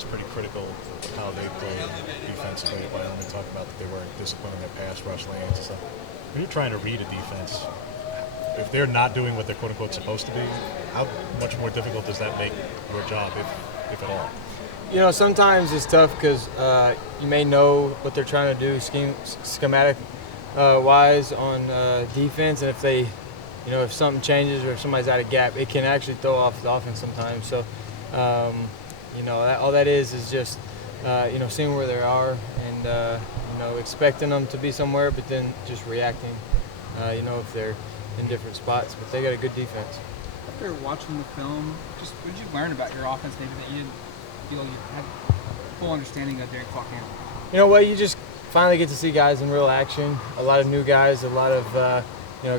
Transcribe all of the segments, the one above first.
was pretty critical of how they played defensively. When they talked about that they weren't disciplined in their pass rush lanes and stuff. When you're trying to read a defense, if they're not doing what they're quote unquote supposed to be, how much more difficult does that make your job, if at all? Sometimes it's tough because you may know what they're trying to do schematic wise on defense, and if they, if something changes or if somebody's out of gap, it can actually throw off the offense sometimes. So, all that is just, seeing where they are and, expecting them to be somewhere, but then just reacting, if they're in different spots. But they got a good defense. After watching the film, just what did you learn about your offense maybe that you didn't feel you had full understanding of during fall camp? You just finally get to see guys in real action. A lot of new guys, a lot of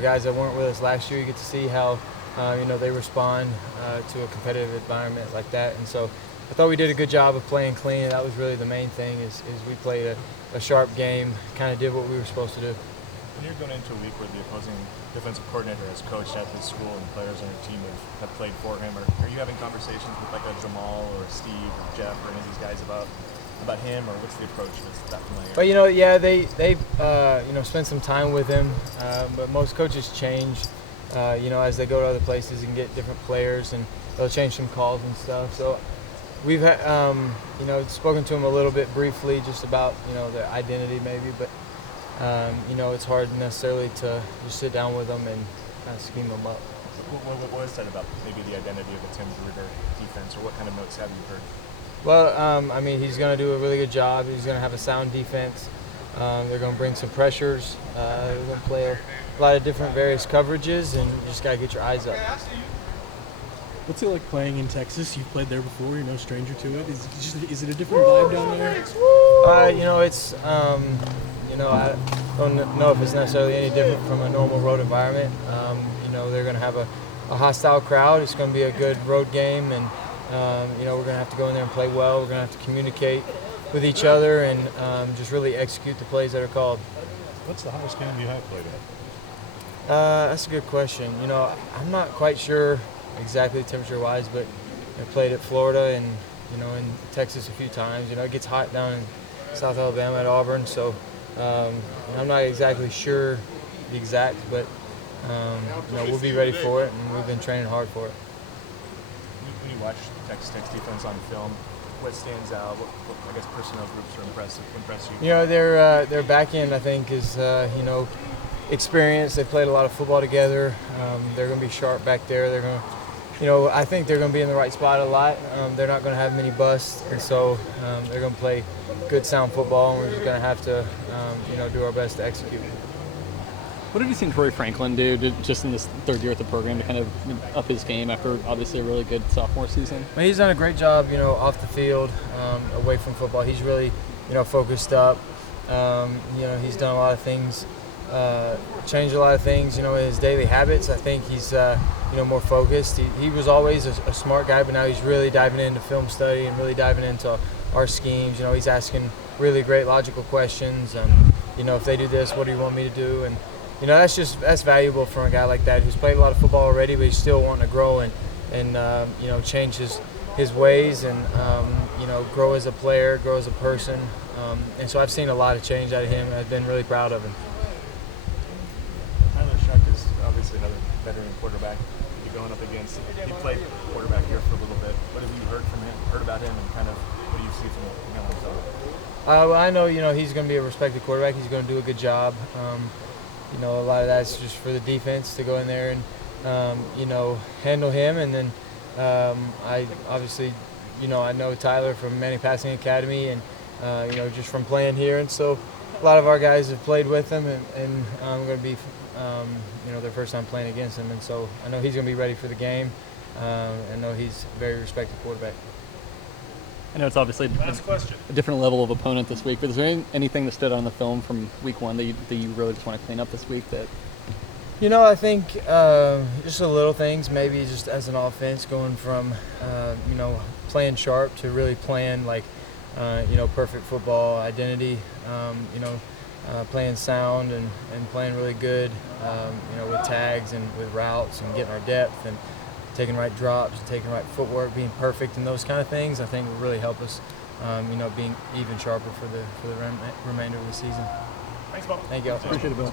guys that weren't with us last year. You get to see how they respond to a competitive environment like that. And so I thought we did a good job of playing clean. That was really the main thing is we played a sharp game, kind of did what we were supposed to do. When you're going into a week where the opposing defensive coordinator has coached at this school and players on your team have played for him, are you having conversations with like a Jamal or a Steve or Jeff or any of these guys about him, or what's the approach if it's that familiar? They spend some time with him, but most coaches change, as they go to other places and get different players, and they'll change some calls and stuff. So we've spoken to him a little bit briefly just about their identity maybe, but it's hard necessarily to just sit down with them and kind of scheme them up. What was said about maybe the identity of the Tim Gruder defense, or what kind of notes have you heard? Well, he's going to do a really good job. He's going to have a sound defense. They're going to bring some pressures. They're going to play a lot of different various coverages, and you just got to get your eyes up. What's it like playing in Texas? You've played there before. You're no stranger to it. Is it a different vibe down there? It's I don't know if it's necessarily any different from a normal road environment. They're going to have a hostile crowd. It's going to be a good road game, and we're going to have to go in there and play well. We're going to have to communicate with each other and just really execute the plays that are called. What's the hottest game you have played at? That's a good question. I'm not quite sure exactly temperature-wise, but I played at Florida and in Texas a few times. It gets hot down in South Alabama at Auburn, so I'm not exactly sure the exact, but we'll be ready for it, and we've been training hard for it. When you watch Texas Tech's defense on film, what stands out? What personnel groups are impress you? Their back end, I think, is experienced. They played a lot of football together. They're going to be sharp back there. They're going to, I think they're going to be in the right spot a lot. They're not going to have many busts, and so they're going to play good, sound football, and we're just going to have to, do our best to execute. What have you seen Troy Franklin do just in this third year at the program to kind of up his game after obviously a really good sophomore season? He's done a great job, off the field, away from football. He's really, focused up. He's done a lot of things, changed a lot of things, in his daily habits. I think he's, more focused. He was always a smart guy, but now he's really diving into film study and really diving into our schemes. He's asking really great logical questions. If they do this, what do you want me to do? And that's valuable for a guy like that who's played a lot of football already, but he's still wanting to grow and change his ways and grow as a player, grow as a person. And so I've seen a lot of change out of him, and I've been really proud of him. Tyler Shuck is obviously another veteran quarterback you're going up against. He played quarterback here for a little bit. What have you heard about him, and kind of what do you see from him himself? Well, I know he's going to be a respected quarterback. He's going to do a good job. A lot of that's just for the defense to go in there and handle him. And then I obviously I know Tyler from Manning Passing Academy and just from playing here, and so a lot of our guys have played with him, and I'm going to be their first time playing against him, and so I know he's going to be ready for the game. I know he's a very respected quarterback. I know it's obviously a different level of opponent this week, but is there anything that stood out on the film from week one that you really just want to clean up this week? That I think just the little things, maybe just as an offense, going from playing sharp to really playing like perfect football identity. Playing sound and playing really good. With tags and with routes and getting our depth and taking right drops, taking right footwork, being perfect, and those kind of things, I think will really help us, being even sharper for the remainder of the season. Thanks, Bob. Thank you. Appreciate it, Bill.